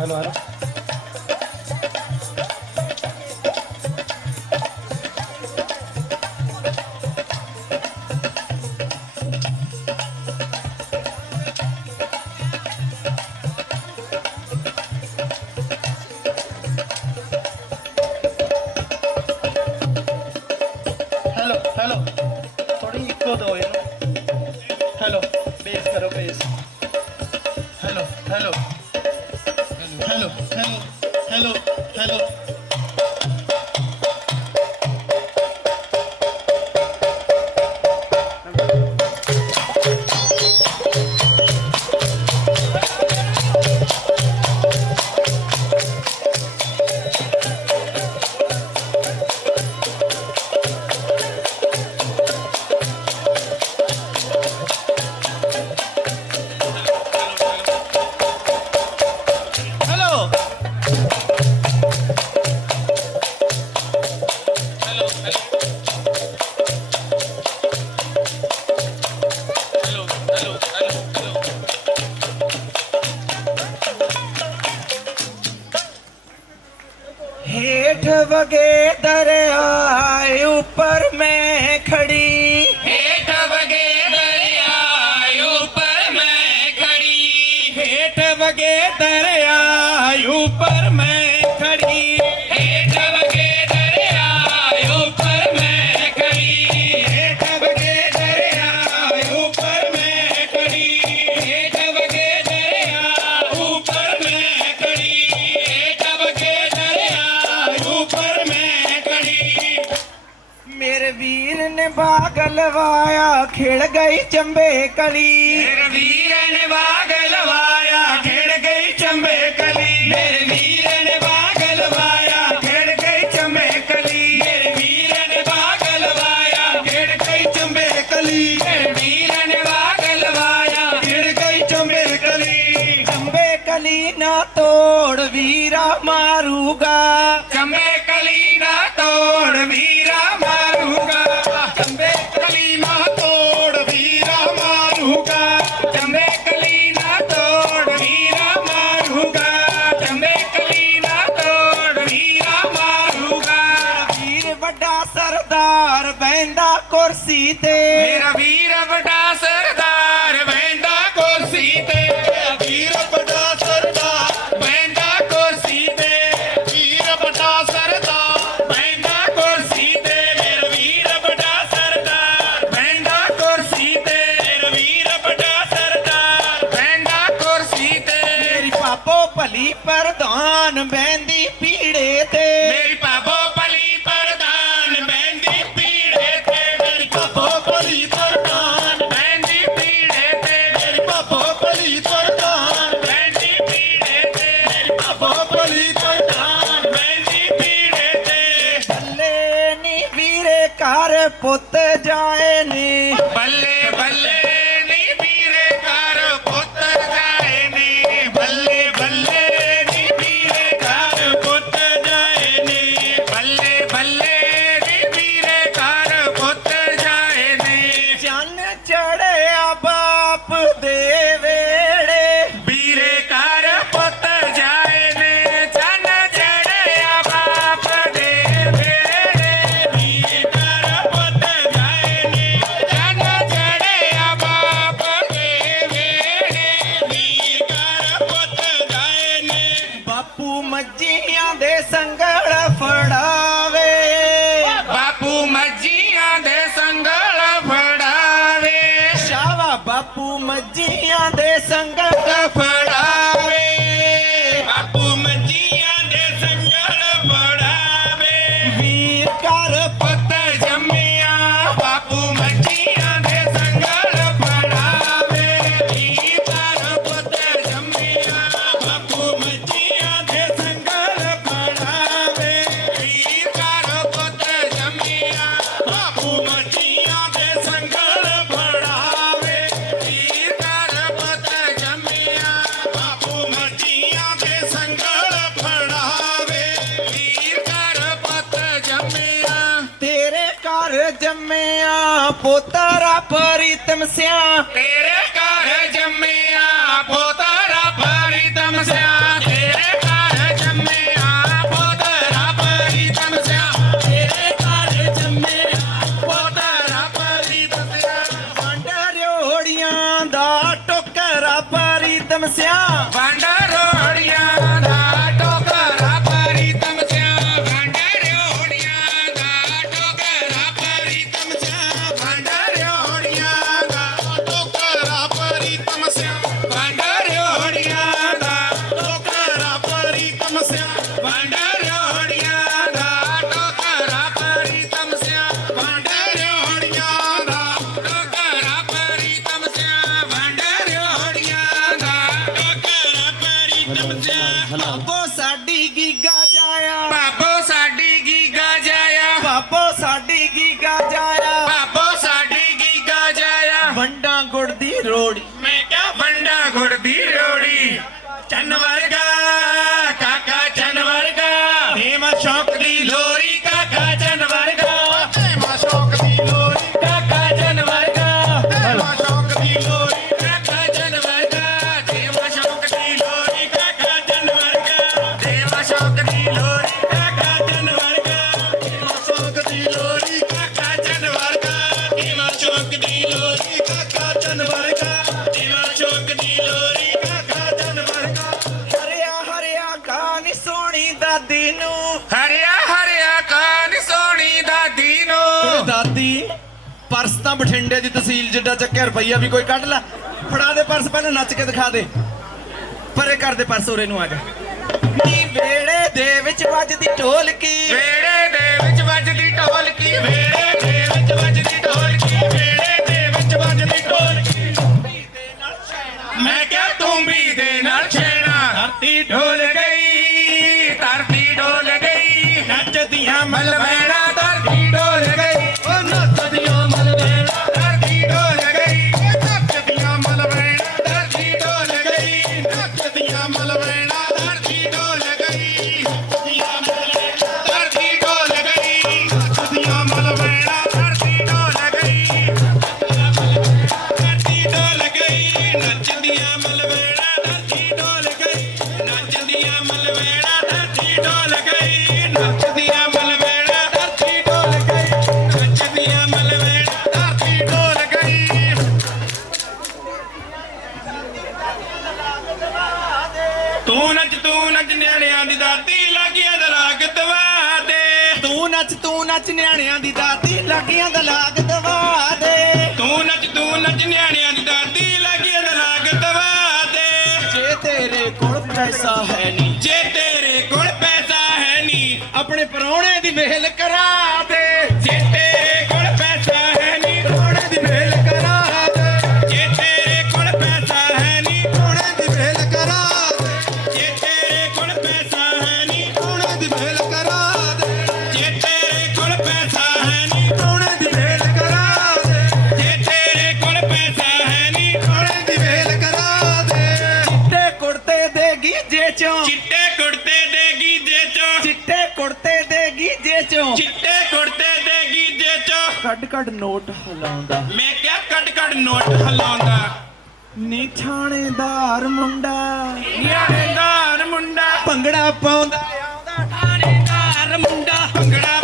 Hello hello. हेठ वगे दरिया ऊपर में खड़ी ਵਾਇਆ ਖਿਲ ਗਈ ਚੰਬੇ ਕਲੀ। ਤੇ ਮੇਰਾ ਵੀਰ ਵੱਡਾ ਸਰਦਾਰ ਵੈਂਦਾ ਕੁਰਸੀ ਤੇ। ਪੁੱਤ ਜਾਏ ਨੀ। ਬੱਲੇ ਬੱਲੇ ਪੋਤਰਾ ਪ੍ਰੀਤਮ ਸਿਆ। ਤੇਰੇ ਗੁੜ ਦੀ ਰੋੜੀ। ਚੰਨ ਪਰਸ ਤਾਂ ਬਠਿੰਡੇ ਦੀ ਤਹਿਸੀਲ ਜਿੱਡਾ ਚੱਕਿਆ ਰੁਪਈਆ ਵੀ ਕੋਈ ਕੱਢ ਲੈ। ਫੜਾ ਦੇ ਪਰਸ ਪਹਿਲਾਂ ਨੱਚ ਕੇ ਦਿਖਾ ਦੇ। ਪਰੇ ਕਰ ਦੇ ਪਰਸ ਉਰੇ ਨੂੰ ਆ ਜਾ। ਨੀ ਵੇੜੇ ਦੇ ਵਿੱਚ ਵੱਜਦੀ ਢੋਲਕੀ। ਵੇੜੇ ਦੇ ਵਿੱਚ ਵੱਜਦੀ ਢੋਲਕੀ ਵੇੜੇ ਦੇ ਵਿੱਚ ਵੱਜਦੀ ਢੋਲਕੀ ਵੇੜੇ ਦੇ ਵਿੱਚ ਵੱਜਦੀ ਢੋਲਕੀ। ਮੈਂ ਕਿਹਾ ਤੂੰ ਵੀ ਦੇ ਨਾਲ ਛੇਣਾ। ਧਰਤੀ ਢੋਲ ਪੈਸਾ ਹੈ ਨਹੀਂ। ਜੇ ਤੇਰੇ ਕੋਲ ਪੈਸਾ ਹੈ ਨਹੀਂ ਆਪਣੇ ਪਰੌਣੇ ਦੀ ਵੇਲ ਕਰਾ। ਕੱਢ ਕੱਢ ਨੋਟ ਹਲਾਉਂਦਾ। ਮੈਂ ਕਿਹਾ ਕੱਢ ਕੱਢ ਨੋਟ ਹਲਾਉਂਦਾ। ਨੀ ਥਾਣੇਦਾਰ ਮੁੰਡਾ। ਥਾਣੇਦਾਰ ਮੁੰਡਾ। ਭੰਗੜਾ ਪਾਉਂਦਾ। ਆਉਂਦਾ ਥਾਣੇਦਾਰ ਮੁੰਡਾ। ਭੰਗੜਾ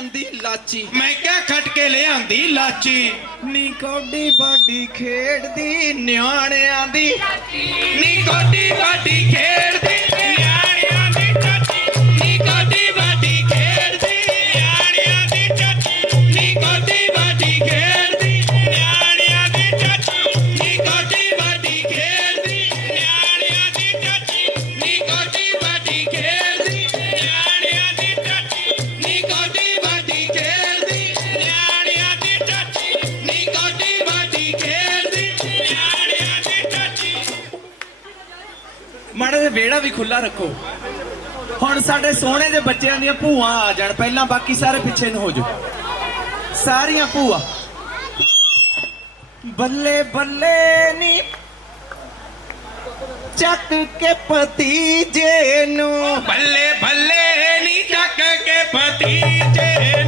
ਲਿਆਂਦੀ ਲਾਚੀ। ਮੈਂ ਕਿਹਾ ਖਟ ਕੇ ਲਿਆਂਦੀ ਲਾਚੀ। ਨੀ ਕੋਡੀ ਬਾਡੀ ਖੇਡਦੀ ਨਿਆਣਿਆਂ ਦੀ। ਨੀ ਕੋਡੀ ਬਾਡੀ ਖੇਡਦੀ ਮਾੜਾ ਜਿਹਾ ਵਿਹੜਾ ਵੀ ਖੁੱਲਾ ਰੱਖੋ। ਹੁਣ ਸਾਡੇ ਸੋਹਣੇ ਦੇ ਬੱਚਿਆਂ ਦੀਆਂ ਭੂਆ ਆ ਜਾਣ, ਪਹਿਲਾਂ ਬਾਕੀ ਸਾਰੇ ਪਿੱਛੇ ਨੂੰ ਹੋ ਜਾਓ। ਸਾਰੀਆਂ ਭੂਆ। ਬੱਲੇ ਬੱਲੇ ਨੀ। ਚੱਕ ਕੇ ਭਤੀਜੇ ਨੂੰ। ਬੱਲੇ ਬੱਲੇ ਨੀ ਚੱਕ ਕੇ ਭਤੀਜੇ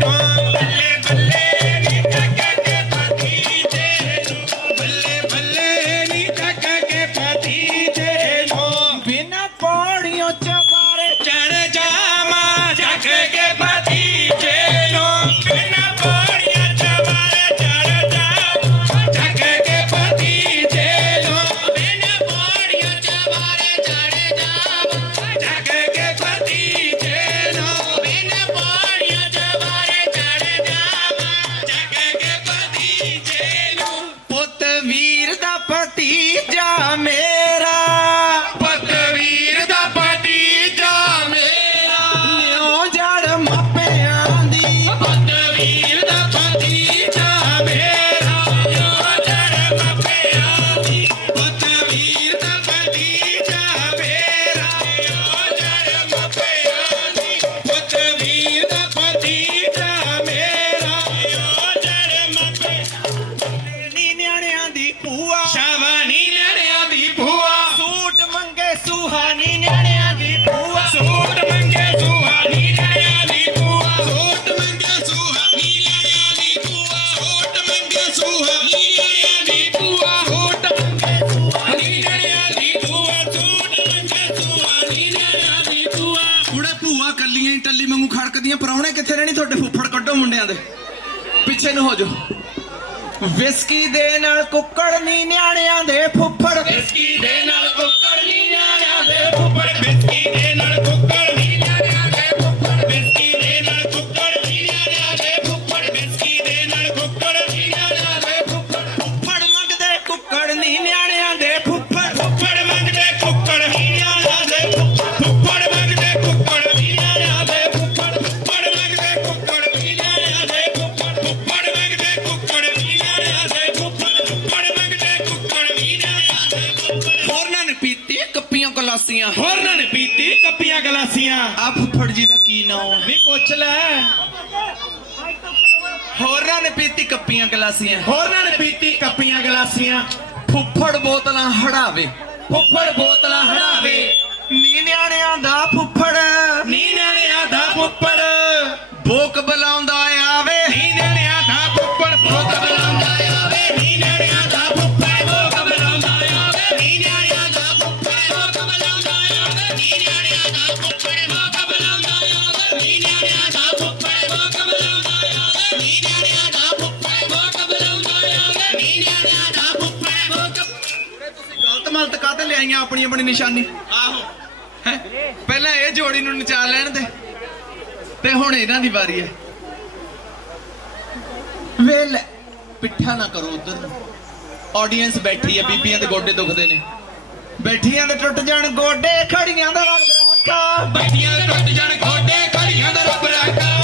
ਪਿੱਛੇ ਹੋ ਜਾਓ। ਵਿਸਕੀ ਦੇ ਨਾਲ ਕੁੱਕੜ ਨਹੀਂ ਨਿਆਣਿਆਂ ਦੇ ਫੁੱਫੜ। ਬਿਸਕੀ ਗਲਾਸੀਆਂ। ਹੋਰਨਾਂ ਨੇ ਪੀਤੀ ਕੱਪੀਆਂ ਗਲਾਸੀਆਂ। ਫੁੱਫੜ ਬੋਤਲਾਂ ਹੜਾਵੇ। ਫੁੱਫੜ ਬੋਤਲਾਂ ਹੜਾਵੇ। ਨੀ ਨਿਆਣਿਆਂ ਦਾ ਫੁੱਫੜ। ਲਿਆਈਆਂ ਆਪਣੀ ਆਪਣੀ ਨਿਸ਼ਾਨੀ? ਆਹੋ। ਹੈਂ? ਪਹਿਲਾਂ ਇਹ ਜੋੜੀ ਨੂੰ ਨਚਾ ਲੈਣ ਦੇ ਤੇ ਹੁਣ ਇਹਨਾਂ ਦੀ ਵਾਰੀ ਹੈ। ਵੇਲ ਪਿੱਠਾ ਨਾ ਕਰੋ ਉਧਰ ਆਡੀਅנס ਬੈਠੀ ਹੈ ਬੀਬੀਆਂ ਦੇ ਗੋਡੇ ਦੁਖਦੇ ਨੇ। ਬੈਠੀਆਂ ਦੇ ਟੁੱਟ ਜਾਣ ਗੋਡੇ ਖੜੀਆਂ ਦਾ ਰੱਬ ਰਾਖਾ। ਬੱਟੀਆਂ ਦੇ ਟੁੱਟ ਜਾਣ ਗੋਡੇ ਖੜੀਆਂ ਦਾ ਰੱਬ ਰਾਖਾ।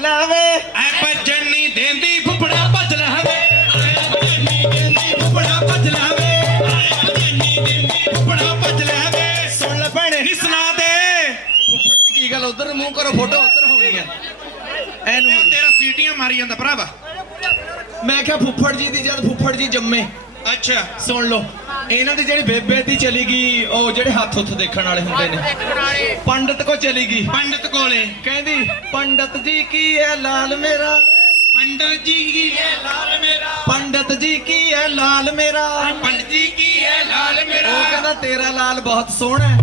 ਲਾਵੇ। ਐ ਭੱਜਣ ਨਹੀਂ ਦੇਂਦੀ ਫੁੱਫੜਾ ਭੱਜ ਲਾਵੇ। ਐ ਭੱਜਣ ਨਹੀਂ ਦੇਂਦੀ ਫੁੱਫੜਾ ਭੱਜ ਲਾਵੇ ਐ ਭੱਜਣ ਨਹੀਂ ਦੇਂਦੀ ਫੁੱਫੜਾ ਭੱਜ ਲਾਵੇ ਸੁਣ ਲੈ ਭੈਣੇ। ਨੀ ਸੁਣਾ ਦੇ। ਫੁੱਫੜ ਦੀ ਕੀ ਗੱਲ? ਉਧਰ ਮੂੰਹ ਕਰੋ ਫੋਟੋ ਉਧਰ ਹੋਣੀ ਹੈ ਐਨੂੰ ਤੇਰਾ ਸੀਟੀਆਂ ਮਾਰੀ ਜਾਂਦਾ ਭਰਾਵਾ। ਮੈਂ ਕਿਹਾ ਫੁੱਫੜ ਜੀ ਦੀ ਜਦ ਫੁੱਫੜ ਜੀ ਜੰਮੇ। ਅੱਛਾ ਸੁਣ ਲਓ। ਇਹਨਾਂ ਦੀ ਜਿਹੜੀ ਬੇਬੇ ਦੀ ਚਲੀ ਗਈ ਉਹ ਜਿਹੜੇ ਹੱਥ ਉੱਥ ਦੇਖਣ ਵਾਲੇ ਹੁੰਦੇ ਨੇ। ਪੰਡਤ ਕੋ ਚਲੀ ਗਈ। ਪੰਡਤ ਕੋਲੇ। ਕਹਿੰਦੀ ਪੰਡਤ ਜੀ ਕੀ ਹੈ ਲਾਲ ਮੇਰਾ? ਪੰਡਤ ਜੀ ਕੀ ਹੈ ਲਾਲ ਮੇਰਾ? ਪੰਡਤ ਜੀ ਕੀ ਹੈ ਲਾਲ ਮੇਰਾ? ਪੰਡਤ ਜੀ ਕੀ ਹੈ ਲਾਲ ਮੇਰਾ? ਉਹ ਕਹਿੰਦਾ ਤੇਰਾ ਲਾਲ ਬਹੁਤ ਸੋਹਣਾ ਹੈ।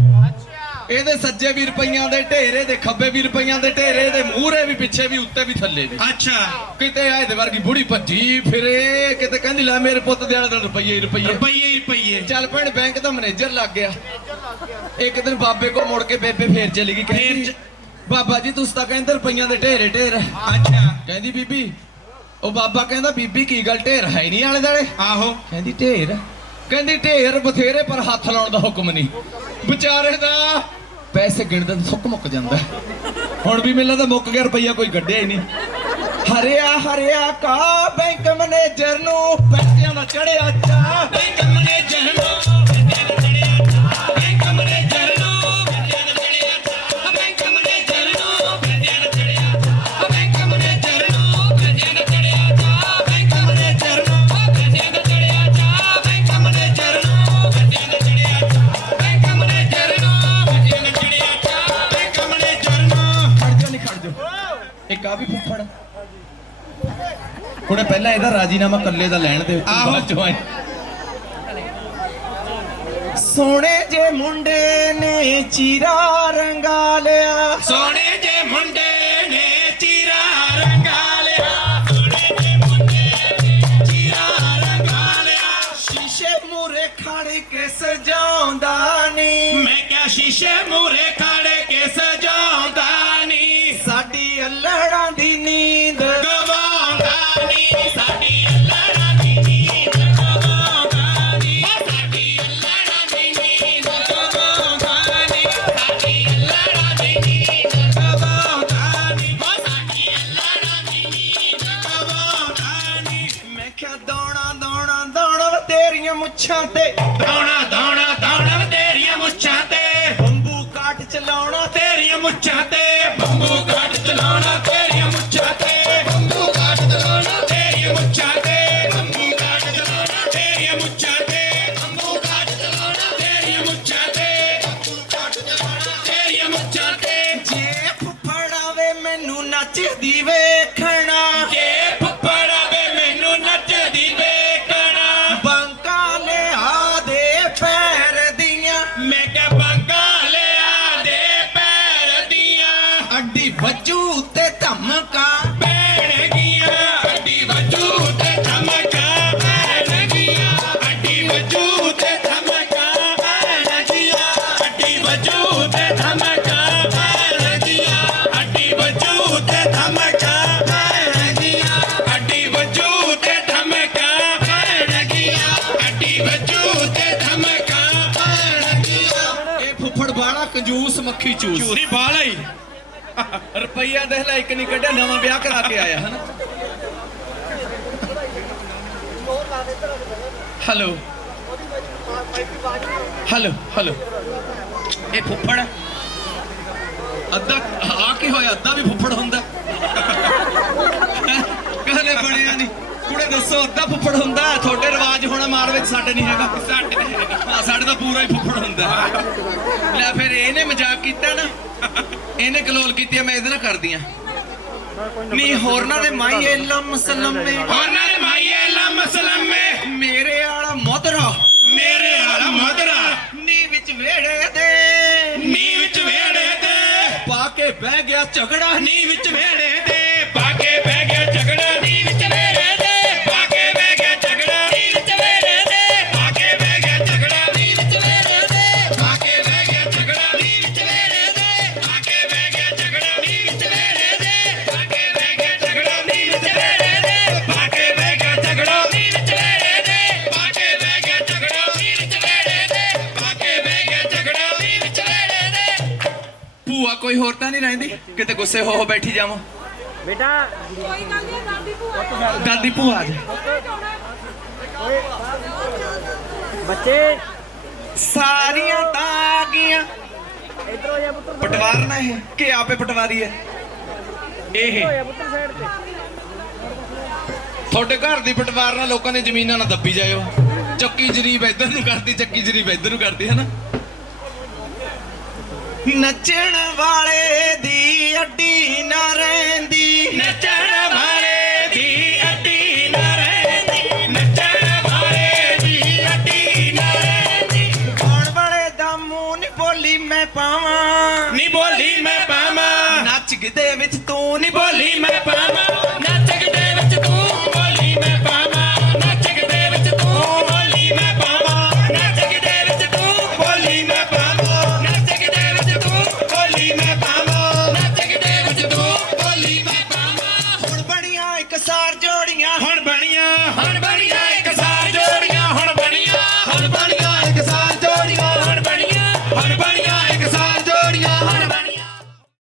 ਇਹਦੇ ਸੱਜੇ ਵੀ ਰੁਪਈਆਂ ਦੇ ਢੇਰੇ ਦੇ ਖੱਬੇ ਵੀ ਰੁਪਈਆਂ ਦੇ ਢੇਰੇ ਦੇ ਮੂਹਰੇ ਵੀ ਪਿੱਛੇ ਵੀ ਉੱਤੇ ਵੀ ਥੱਲੇ ਵੀ ਅੱਛਾ। ਕਿਤੇ ਆਏ ਦੇ ਵਰਗੀ ਬੁੜੀ ਭੱਜੀ ਫਿਰੇ ਕਿਤੇ ਕਹਿੰਦੀ ਲੈ ਮੇਰੇ ਪੁੱਤ ਦੇ ਦਿਨ ਰੁਪਈਏ ਰੁਪਈਏ। ਰੁਪਈਏ ਰੁਪਈਏ। ਚੱਲ ਭੈਣ ਬੈਂਕ ਦਾ ਮੈਨੇਜਰ ਲੱਗ ਗਿਆ। ਇੱਕ ਦਿਨ ਬਾਬੇ ਕੋ ਮੁੜ ਕੇ ਬੇਬੇ ਫੇਰ ਚਲੀ ਗਈ ਕਹਿੰਦੀ ਬਾਬਾ ਜੀ ਤੁਸੀਂ ਤਾਂ ਕਹਿੰਦੇ ਰੁਪਈਆਂ ਦੇ ਢੇਰੇ ਢੇਰ। ਅੱਛਾ। ਕਹਿੰਦੀ ਬੀਬੀ ਉਹ ਬਾਬਾ ਕਹਿੰਦਾ ਬੀਬੀ ਕੀ ਗੱਲ ਢੇਰ ਹੀ ਨਹੀਂ ਆਲੇ ਦਾਲੇ ਆਹੋ। ਕਹਿੰਦੀ ਢੇਰ। ਕਹਿੰਦੀ ਢੇਰ ਬਥੇਰੇ ਪਰ ਹੱਥ ਲਾਉਣ ਦਾ ਹੁਕਮ ਨਹੀਂ। ਵਿਚਾਰੇ ਦਾ ਪੈਸੇ ਗਿਣਦੇ ਤਾਂ ਸੁੱਕ ਮੁੱਕ ਜਾਂਦਾ ਹੁਣ ਵੀ ਮੈਨੂੰ ਲੱਗਦਾ ਮੁੱਕ ਗਿਆ, ਰੁਪਈਆ ਕੋਈ ਗੱਡਿਆ ਹੀ ਨਹੀਂ। ਹਰਿਆ ਹਰਿਆ ਕਾ ਬੈਂਕ ਮੈਨੇਜਰ ਨੂੰ ਪੈਸਿਆਂ ਦਾ ਚੜਿਆ ਚਾ ਬੈਂਕ ਮੈਨੇਜਰ ਨੂੰ ਹੁਣੇ ਪਹਿਲਾਂ ਇਹਦਾ ਰਾਜੀਨਾਮਾ ਕੱਲੇ ਦਾ ਲੈਣ ਦੇ ਆਹੋ। ਬਾਅਦ ਆਏ। ਸੋਹਣੇ ਜੇ ਮੁੰਡੇ ਨੇ ਚੀਰਾ ਰੰਗਾ ਲਿਆ। ਸੋਹਣੇ ਜੇ ਮੁੰਡੇ ਨੇ ਚੀਰਾ ਰੰਗਾ ਲਿਆ। ਸੋਹਣੇ ਜੇ ਮੁੰਡੇ ਨੇ ਚੀਰਾ ਰੰਗਾ ਲਿਆ। ਸ਼ੀਸ਼ੇ ਮੂਰੇ ਖੜ ਕੇ ਸਜਾਉਂਦਾ ਨਹੀਂ ਮੈਂ ਕਿਹਾ ਸ਼ੀਸ਼ੇ ਮੂਰੇ ਖੜ ਕੇ ਸਜਾਉਂਦਾ ਨੀ। ਸਾਡੀ ਅਲੜਾਂ vive ਕੰਜੂਸ ਮੱਖੀ ਚੂਸ ਚੂਰੀ ਬਾਲਾ ਹੀ ਰੁਪਈਆ ਦੇਖ ਲੈ ਇੱਕ ਨਹੀਂ ਕੱਢਿਆ ਨਵਾਂ ਵਿਆਹ ਕਰਾ ਕੇ ਆਇਆ ਹਨਾ? ਹਲੋ। Hello hello. ਇਹ ਫੁੱਫੜ ਹੈ? ਅੱਧਾ ਆ ਕੀ ਹੋਇਆ? ਅੱਧਾ ਵੀ ਫੁੱਫੜ ਹੁੰਦਾ। ਕਹਲੇ ਬਣਿਆ ਨਹੀਂ ਦੱਸੋ ਅੱਧਾ ਫੁੱਫੜ ਹੁੰਦਾ ਤੁਹਾਡੇ ਰਿਵਾਜ ਹੋਣਾ ਮਾਰ ਵਿੱਚ ਸਾਡੇ ਨਹੀਂ ਹੈਗਾ। ਸਾਡੇ ਤੇ ਹੈ ਨੀ। ਹਾਂ ਸਾਡੇ ਤਾਂ ਪੂਰਾ ਹੀ ਫੁੱਫੜ ਹੁੰਦਾ। ਲੈ ਫਿਰ ਇਹਨੇ ਮਜ਼ਾਕ ਕੀਤਾ ਨਾ। ਇਹਨੇ ਕਲੋਲ ਕੀਤੀ ਮੈਂ ਇਹਦੇ ਨਾਲ ਕਰਦੀ ਆ। ਨੀ ਹੋਰਨਾਂ ਦੇ ਮਾਈਏ ਲੰਮ ਸਲਮੇ। ਉਹਨਾਂ ਨੇ ਮਾਈਏ ਲੰਮ ਸਲਮੇ। ਮੇਰੇ ਵਾਲਾ ਮੋਦਰਾ। ਮੇਰੇ ਵਾਲਾ ਮਦਰਾ। ਨੀ ਵਿੱਚ ਵੇੜੇ ਦੇ ਨੀ ਵਿੱਚ ਵੇੜੇ ਤੇ। ਪਾ ਕੇ ਬਹਿ ਗਿਆ ਝਗੜਾ। ਨੀ ਵਿੱਚ ਵੇੜੇ ਕੋਈ ਹੋਰ ਤਾਂ ਨਹੀਂ ਰਹਿੰਦੀ? ਕਿਤੇ ਗੁੱਸੇ ਹੋ ਹੋ ਬੈਠੀ ਜਾਵਾਂ। ਬੇਟਾ ਕੋਈ ਗੱਲ ਨਹੀਂ ਦਾਦੀ ਭੂਆ ਦਾਦੀ ਭੂਆ ਜੀ ਬੱਚੇ ਸਾਰੀਆਂ ਤਾਂ ਆ ਗਈਆਂ ਇੱਧਰ ਹੋ ਜਾ ਪੁੱਤਰ ਪਟਵਾਰ ਨਾ ਇਹ। ਕਿ ਆਪੇ ਪਟਵਾਰੀ ਹੈ? ਇਹ। ਹੋ ਜਾ ਪੁੱਤਰ ਸਾਈਡ ਤੇ। ਤੁਹਾਡੇ ਘਰ ਦੀ ਪਟਵਾਰ ਨਾਲ ਲੋਕਾਂ ਨੇ ਜ਼ਮੀਨਾਂ ਨਾਲ ਦੱਬੀ ਜਾਇਓ। ਚੱਕੀ ਜਰੀਬ ਇੱਧਰ ਨੂੰ ਕਰਦੀ ਚੱਕੀ ਜਰੀਬ ਇੱਧਰ ਨੂੰ ਕਰਦੀ ਹੈ ਨਾ? ਨੱਚਣ ਵਾਲੇ ਦੀ ਅੱਡੀ ਨਾ ਰਹਿੰਦੀ। ਨੱਚਣ ਵਾਲੇ ਦੀ ਅੱਡੀ ਨਾ ਰਹਿੰਦੀ। ਨੱਚਣ ਵਾਲੇ ਦੀ ਅੱਡੀ ਨਾ ਰਹਿੰਦੀ। ਵਾਲੇ ਦਾ ਮੂੰਹ ਨੀ ਬੋਲੀ ਮੈਂ ਪਾਵਾਂ। ਨੀ ਬੋਲੀ ਮੈਂ ਪਾਵਾਂ। ਨੱਚ ਗਿੱਧੇ